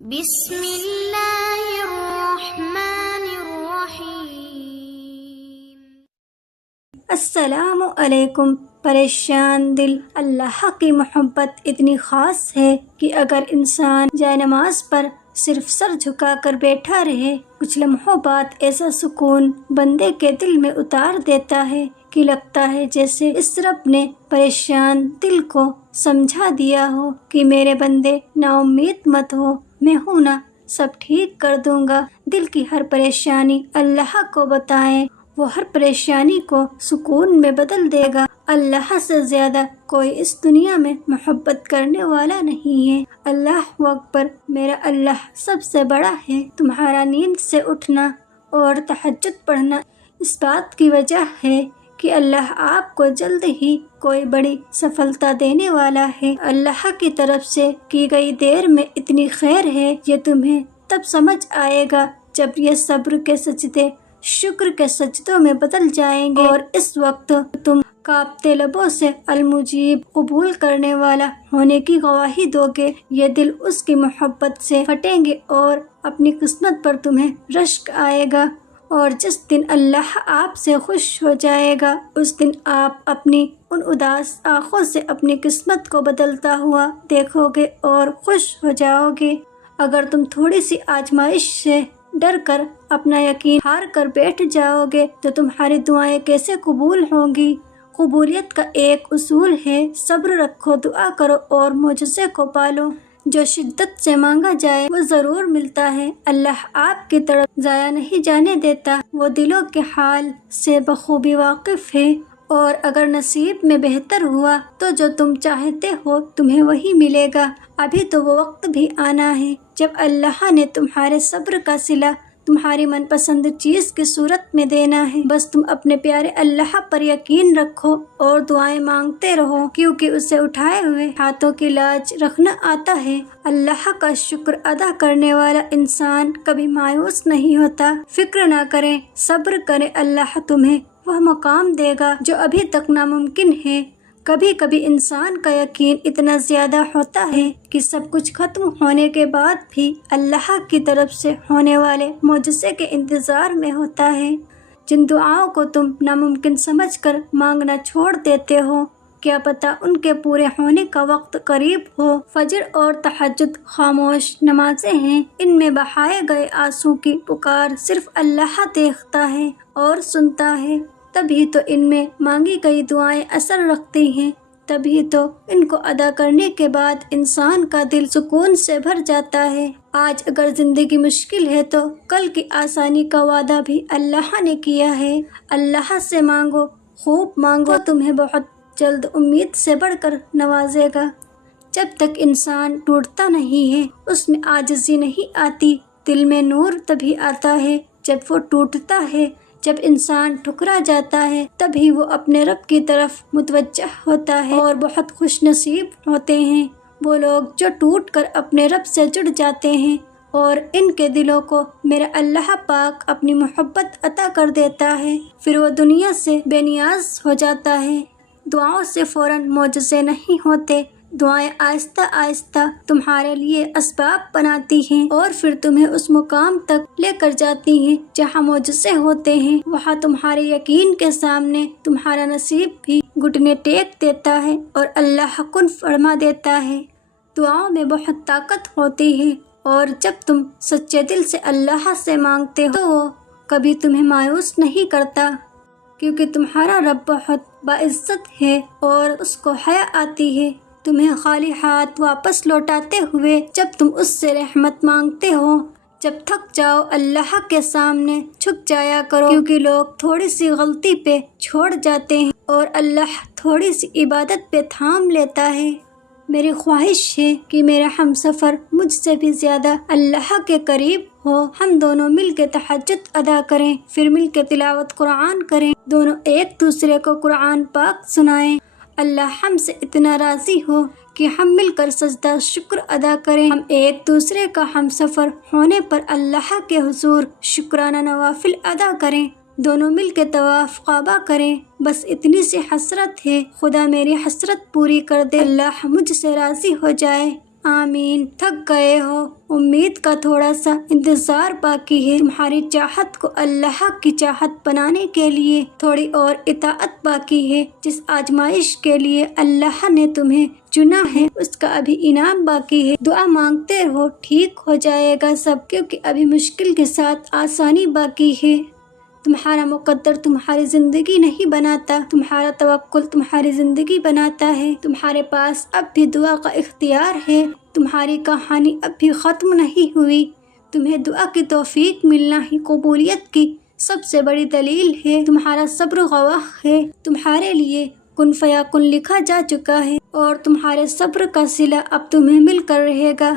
بسم اللہ الرحمن الرحیم۔ السلام علیکم۔ پریشان دل، اللہ کی محبت اتنی خاص ہے کہ اگر انسان جائے نماز پر صرف سر جھکا کر بیٹھا رہے، کچھ لمحوں بعد ایسا سکون بندے کے دل میں اتار دیتا ہے کہ لگتا ہے جیسے اس رب نے پریشان دل کو سمجھا دیا ہو کہ میرے بندے نا امید مت ہو، میں ہوں نا، سب ٹھیک کر دوں گا۔ دل کی ہر پریشانی اللہ کو بتائیں، وہ ہر پریشانی کو سکون میں بدل دے گا۔ اللہ سے زیادہ کوئی اس دنیا میں محبت کرنے والا نہیں ہے۔ اللہ اکبر، میرا اللہ سب سے بڑا ہے۔ تمہارا نیند سے اٹھنا اور تہجد پڑھنا اس بات کی وجہ ہے کہ اللہ آپ کو جلد ہی کوئی بڑی سفلتا دینے والا ہے۔ اللہ کی طرف سے کی گئی دیر میں اتنی خیر ہے، یہ تمہیں تب سمجھ آئے گا جب یہ صبر کے سجدے شکر کے سجدوں میں بدل جائیں گے، اور اس وقت تم کانپتے لبوں سے المجیب قبول کرنے والا ہونے کی گواہی دو گے۔ یہ دل اس کی محبت سے پھٹیں گے اور اپنی قسمت پر تمہیں رشک آئے گا، اور جس دن اللہ آپ سے خوش ہو جائے گا اس دن آپ اپنی ان اداس آنکھوں سے اپنی قسمت کو بدلتا ہوا دیکھو گے اور خوش ہو جاؤ گے۔ اگر تم تھوڑی سی آزمائش سے ڈر کر اپنا یقین ہار کر بیٹھ جاؤ گے تو تمہاری دعائیں کیسے قبول ہوں گی؟ قبولیت کا ایک اصول ہے، صبر رکھو، دعا کرو اور معجزے کو پالو۔ جو شدت سے مانگا جائے وہ ضرور ملتا ہے۔ اللہ آپ کی طرف ضائع نہیں جانے دیتا، وہ دلوں کے حال سے بخوبی واقف ہے، اور اگر نصیب میں بہتر ہوا تو جو تم چاہتے ہو تمہیں وہی ملے گا۔ ابھی تو وہ وقت بھی آنا ہے جب اللہ نے تمہارے صبر کا صلہ تمہاری من پسند چیز کی صورت میں دینا ہے۔ بس تم اپنے پیارے اللہ پر یقین رکھو اور دعائیں مانگتے رہو، کیونکہ اسے اٹھائے ہوئے ہاتھوں کی لاج رکھنا آتا ہے۔ اللہ کا شکر ادا کرنے والا انسان کبھی مایوس نہیں ہوتا۔ فکر نہ کریں، صبر کریں، اللہ تمہیں وہ مقام دے گا جو ابھی تک ناممکن ہے۔ کبھی کبھی انسان کا یقین اتنا زیادہ ہوتا ہے کہ سب کچھ ختم ہونے کے بعد بھی اللہ کی طرف سے ہونے والے معجزے کے انتظار میں ہوتا ہے۔ جن دعاؤں کو تم ناممکن سمجھ کر مانگنا چھوڑ دیتے ہو، کیا پتہ ان کے پورے ہونے کا وقت قریب ہو۔ فجر اور تہجد خاموش نمازیں ہیں، ان میں بہائے گئے آنسو کی پکار صرف اللہ دیکھتا ہے اور سنتا ہے، تبھی تو ان میں مانگی گئی دعائیں اثر رکھتی ہیں، تبھی تو ان کو ادا کرنے کے بعد انسان کا دل سکون سے بھر جاتا ہے۔ آج اگر زندگی مشکل ہے تو کل کی آسانی کا وعدہ بھی اللہ نے کیا ہے۔ اللہ سے مانگو، خوب مانگو، تمہیں بہت جلد امید سے بڑھ کر نوازے گا۔ جب تک انسان ٹوٹتا نہیں ہے اس میں عاجزی نہیں آتی۔ دل میں نور تبھی آتا ہے جب وہ ٹوٹتا ہے۔ جب انسان ٹھکرا جاتا ہے تبھی وہ اپنے رب کی طرف متوجہ ہوتا ہے، اور بہت خوش نصیب ہوتے ہیں وہ لوگ جو ٹوٹ کر اپنے رب سے جڑ جاتے ہیں، اور ان کے دلوں کو میرا اللہ پاک اپنی محبت عطا کر دیتا ہے، پھر وہ دنیا سے بے نیاز ہو جاتا ہے۔ دعاؤں سے فوراً معجزے نہیں ہوتے، دعائیں آہستہ آہستہ تمہارے لیے اسباب بناتی ہیں اور پھر تمہیں اس مقام تک لے کر جاتی ہیں جہاں معجزے ہوتے ہیں۔ وہاں تمہارے یقین کے سامنے تمہارا نصیب بھی گھٹنے ٹیک دیتا ہے اور اللہ کن فرما دیتا ہے۔ دعاؤں میں بہت طاقت ہوتی ہے، اور جب تم سچے دل سے اللہ سے مانگتے ہو تو وہ کبھی تمہیں مایوس نہیں کرتا، کیونکہ تمہارا رب بہت باعزت ہے اور اس کو حیا آتی ہے تمہیں خالی ہاتھ واپس لوٹاتے ہوئے جب تم اس سے رحمت مانگتے ہو۔ جب تھک جاؤ اللہ کے سامنے جھک جایا کرو، کیونکہ لوگ تھوڑی سی غلطی پہ چھوڑ جاتے ہیں اور اللہ تھوڑی سی عبادت پہ تھام لیتا ہے۔ میری خواہش ہے کہ میرا ہم سفر مجھ سے بھی زیادہ اللہ کے قریب ہو۔ ہم دونوں مل کے تہجد ادا کریں، پھر مل کے تلاوت قرآن کریں، دونوں ایک دوسرے کو قرآن پاک سنائیں۔ اللہ ہم سے اتنا راضی ہو کہ ہم مل کر سجدہ شکر ادا کریں۔ ہم ایک دوسرے کا ہم سفر ہونے پر اللہ کے حضور شکرانہ نوافل ادا کریں، دونوں مل کے طواف کعبہ کریں۔ بس اتنی سی حسرت ہے، خدا میری حسرت پوری کر دے، اللہ مجھ سے راضی ہو جائے، آمین۔ تھک گئے ہو، امید کا تھوڑا سا انتظار باقی ہے۔ تمہاری چاہت کو اللہ کی چاہت بنانے کے لیے تھوڑی اور اطاعت باقی ہے۔ جس آزمائش کے لیے اللہ نے تمہیں چنا ہے اس کا ابھی انعام باقی ہے۔ دعا مانگتے رہو، ٹھیک ہو جائے گا سب، کیونکہ ابھی مشکل کے ساتھ آسانی باقی ہے۔ تمہارا مقدر تمہاری زندگی نہیں بناتا، تمہارا توکل تمہاری زندگی بناتا ہے۔ تمہارے پاس اب بھی دعا کا اختیار ہے۔ تمہاری کہانی اب بھی ختم نہیں ہوئی۔ تمہیں دعا کی توفیق ملنا ہی قبولیت کی سب سے بڑی دلیل ہے۔ تمہارا صبر گواہ ہے۔ تمہارے لیے کن فیکن لکھا جا چکا ہے اور تمہارے صبر کا صلہ اب تمہیں مل کر رہے گا۔